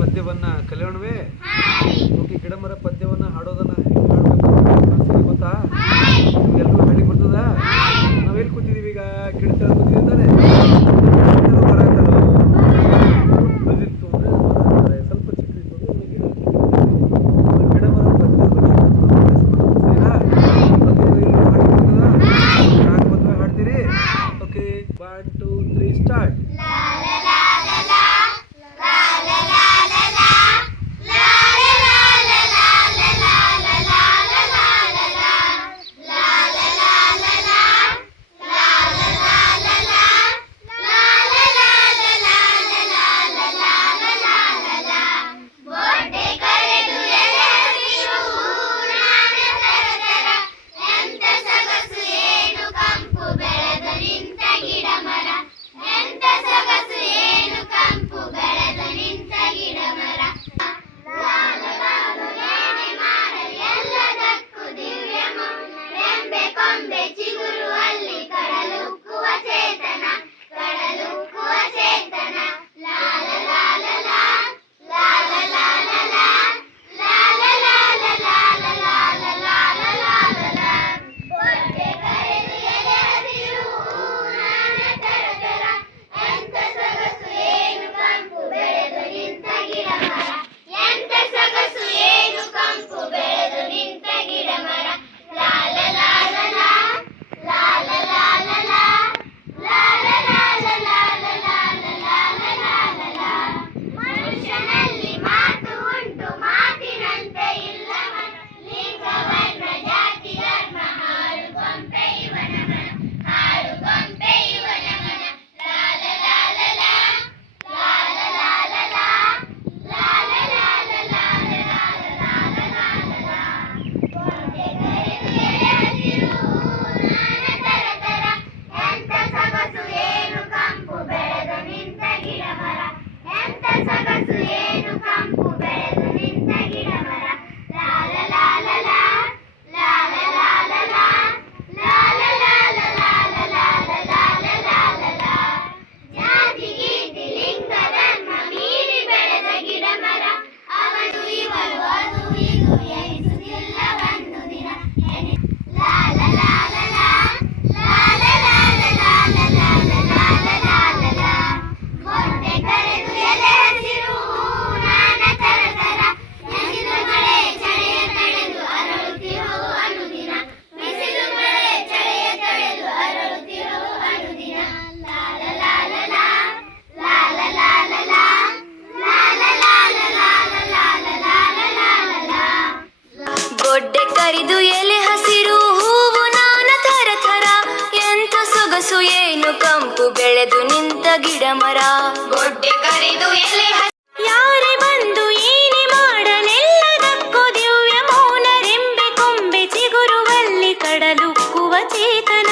ಪದ್ಯವನ್ನ ಕಲಿಯೋಣವೇ? Okay ಗಿಡಮರ ಪದ್ಯವನ್ನ ಹಾಡೋದನ್ನ ಗೊತ್ತಾ? ಎಲ್ಲರೂ ಹಾಡಿ ಬರ್ತದ ನಾವೆಲ್ಲಿ ಕೂತಿದೀವಿ ಈಗ? ಗಿಡ okay One, two, three, start. ಕನಸು ಏನು? ಕಂಪು ಬೆಳೆದು ನಿಂತ ಗಿಡ ಮರ. ಕರೆದು ಎಲೆ ಯಾರೇ ಬಂದು ಏನೇ ಮಾಡಲೆಲ್ಲದಕ್ಕೂ ದಿವ್ಯ ಮೌನ ರೆಂಬೆ ಕೊಂಬೆ ಚಿಗುರುವಲ್ಲಿ ಕಡಲುಕ್ಕುವ ಚೇತನ.